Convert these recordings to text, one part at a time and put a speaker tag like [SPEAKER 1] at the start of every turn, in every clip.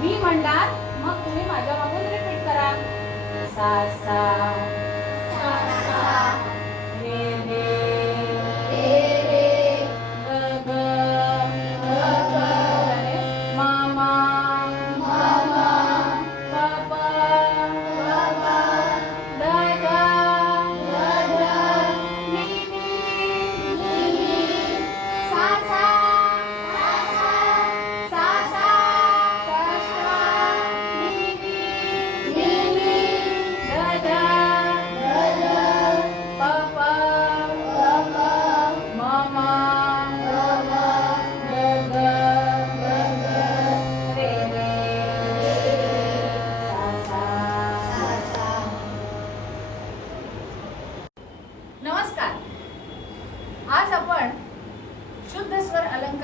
[SPEAKER 1] मी म्हणणार मग तुम्ही माझ्या मागून रिपीट करा. सा सा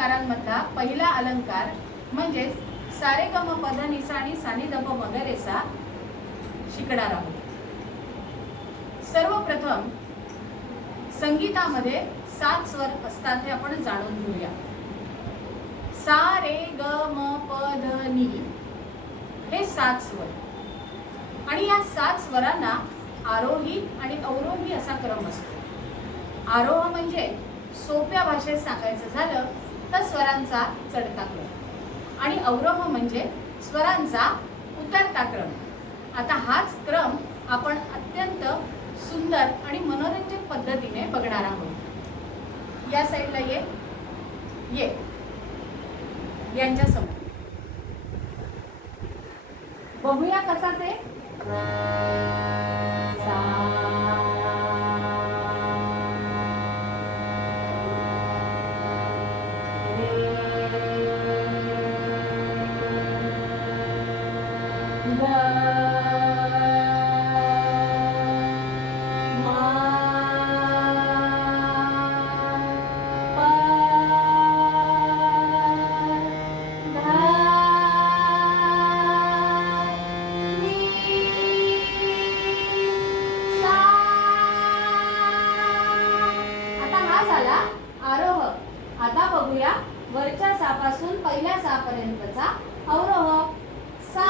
[SPEAKER 1] अलंकारांमधला पहिला अलंकार म्हणजेच सारे गम पद निसा आणि सानी दप शिकणार आहोत. सर्वप्रथम संगीतामध्ये सात स्वर असतात हे आपण जाणून घेऊया. सा रे ग म प ध नी हे सात स्वर. आणि या सात स्वरांना आरोही आणि अवरोही असा क्रम असतो. आरोह म्हणजे सोप्या भाषेत सांगायचं झालं तर स्वरांचा चढता क्रम आणि अवरोह म्हणजे स्वरांचा उतरता क्रम आता हाच क्रम आपण अत्यंत सुंदर आणि मनोरंजक पद्धतीने बघणार आहोत. या साईडला ये. ये. यांच्या समोर. बघूया कसा ते? बघूया. वरच्या सापासून पहिल्या सापर्यंतचा अवरोह. सा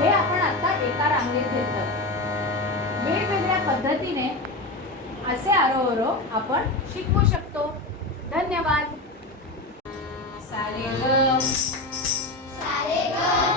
[SPEAKER 1] हे आपण आता एका रांगेत घेतलं. वेगवेगळ्या पद्धतीने असे आरोह आपण शिकवू शकतो. धन्यवाद. सारे ग
[SPEAKER 2] सारे ग